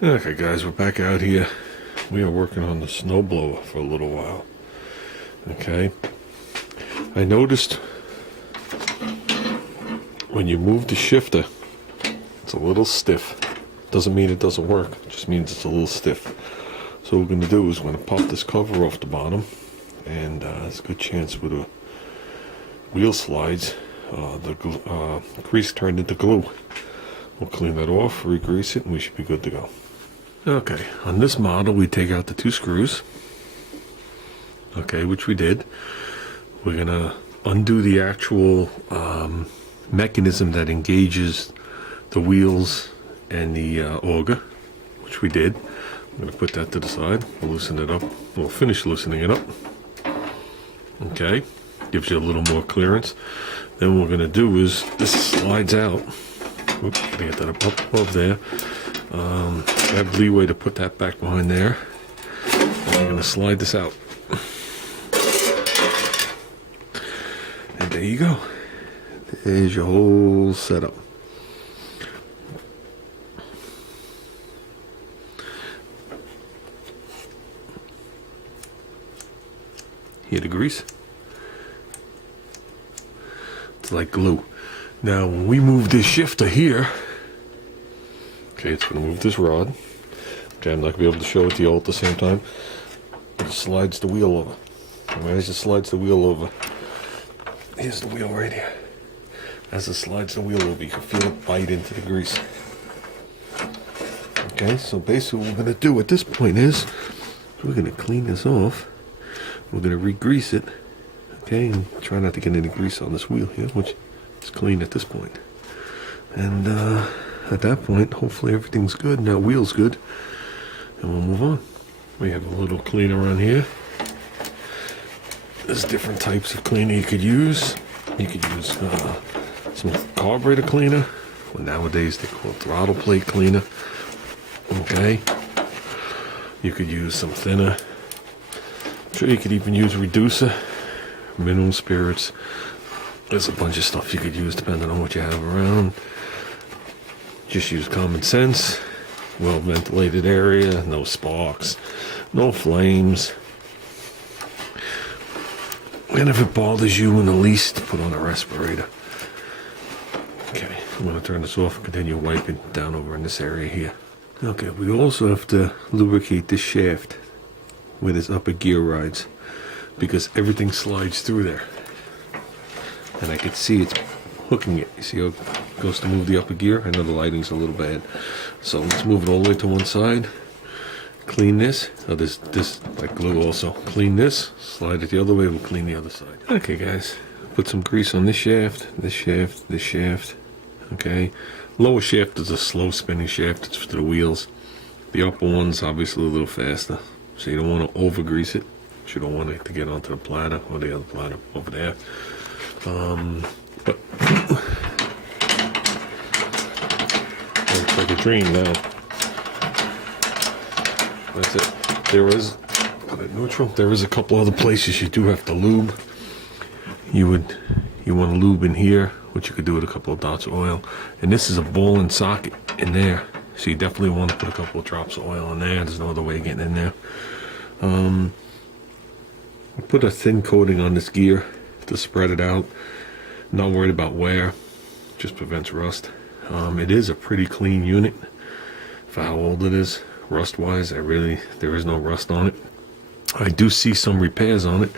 Okay guys, we're back out here. We are working on the snowblower for a little while. Okay. I noticed when you move the shifter, it's a little stiff. Doesn't mean it doesn't work, it just means it's a little stiff. So what we're going to do is we're going to pop this cover off the bottom, and there's a good chance with the wheel slides, the grease turned into glue. We'll clean that off, re-grease it, and we should be good to go. Okay, on this model we take out the 2 screws, okay, which we did. We're gonna undo the actual mechanism that engages the wheels and the auger, which we did. I'm gonna put that to the side, we'll loosen it up, we'll finish loosening it up. Okay, gives you a little more clearance. Then what we're gonna do is, this slides out. Oops, get that up above there. I have leeway to put that back behind there. And I'm going to slide this out. And there you go. There's your whole setup. Hear the grease? It's like glue. Now when we move this shifter here, okay, it's going to move this rod. Okay, I'm not going to be able to show it to you all at the same time. It slides the wheel over. And as it slides the wheel over, here's the wheel right here. As it slides the wheel over, you can feel it bite into the grease. Okay, so basically what we're going to do at this point is, we're going to clean this off. We're going to re-grease it. Okay, and try not to get any grease on this wheel here, which is clean at this point. And at that point, hopefully everything's good and that wheel's good, and we'll move on. We have a little cleaner on here. There's different types of cleaner you could use. You could use some carburetor cleaner, well, nowadays they call it throttle plate cleaner. Okay, you could use some thinner. I'm sure you could even use reducer, mineral spirits. There's a bunch of stuff you could use depending on what you have around. Just use common sense. Well ventilated area, no sparks, no flames. And if it bothers you in the least, put on a respirator. Okay, I'm going to turn this off and continue wiping down over in this area here. Okay, we also have to lubricate this shaft where this upper gear rides, because everything slides through there. And I can see it's hooking it. You see how it goes to move the upper gear? I know the lighting's a little bad. So let's move it all the way to one side. Clean this. Oh, this like glue also. Clean this. Slide it the other way. We'll clean the other side. Okay, guys. Put some grease on this shaft, this shaft, this shaft. Okay. Lower shaft is a slow spinning shaft. It's for the wheels. The upper one's obviously a little faster. So you don't want to over grease it. You don't want it to get onto the platter or the other platter over there. But looks like a dream now. That's it. There is, put it neutral. There is a couple other places you do have to lube. You want to lube in here, which you could do with a couple of dots of oil. And this is a ball and socket in there, so you definitely want to put a couple of drops of oil in there. There's no other way of getting in there. I put a thin coating on this gear to spread it out. Not worried about wear, just prevents rust. It is a pretty clean unit for how old it is. Rust wise, there is no rust on it. I do see some repairs on it.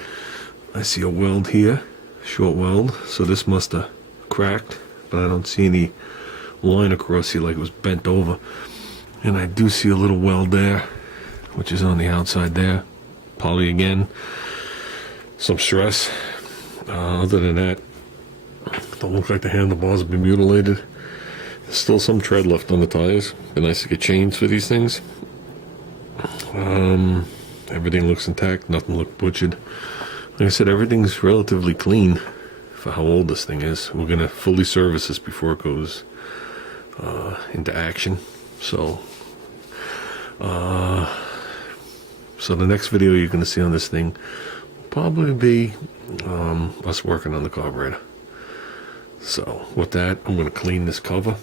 I see a weld here, short weld, so this must have cracked, but I don't see any line across here like it was bent over. And I do see a little weld there, which is on the outside there. Poly again, some stress. Other than that, don't look like the handlebars have been mutilated. There's still some tread left on the tires. Be nice to get chains for these things. Everything looks intact. Nothing looked butchered. Like I said, everything's relatively clean for how old this thing is. We're gonna fully service this before it goes into action. So the next video you're gonna see on this thing will probably be us working on the carburetor. So with that, I'm going to clean this cover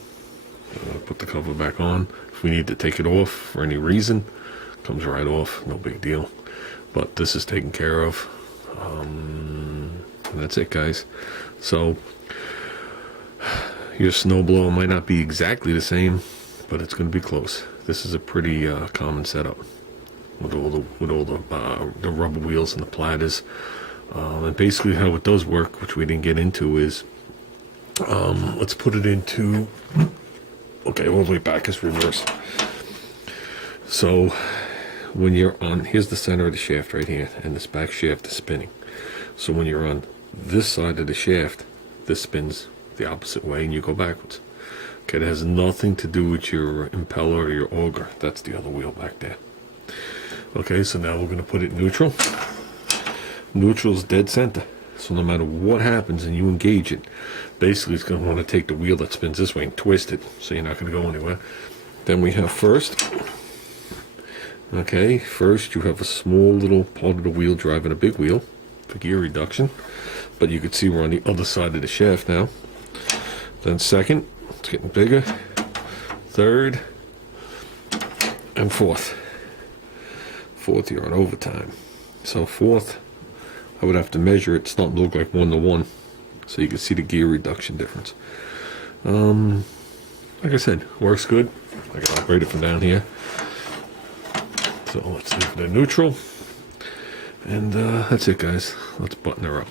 Put the cover back on. If we need to take it off for any reason, comes right off, no big deal. But this is taken care of. And that's it, guys. So your snowblower might not be exactly the same, but it's going to be close. This is a pretty common setup with all the rubber wheels and the platters. And basically how it does work, which we didn't get into, is let's put it into, okay, all the way back is reverse. So when you're on, here's the center of the shaft right here, and this back shaft is spinning. So when you're on this side of the shaft, this spins the opposite way and you go backwards. Okay, it has nothing to do with your impeller or your auger. That's the other wheel back there. Okay, so now we're going to put it neutral. Neutral's dead center. So no matter what happens and you engage it, basically it's going to want to take the wheel that spins this way and twist it, so you're not going to go anywhere. Then we have first. Okay, first you have a small little part of the wheel driving a big wheel for gear reduction, but you can see we're on the other side of the shaft now. Then second, it's getting bigger. Third, and fourth. Fourth, you're on overtime. So fourth, I would have to measure it. It's starting to look like 1-to-1, so you can see the gear reduction difference. Like I said, works good. I can operate it from down here. So let's leave it in neutral. And that's it, guys. Let's button her up.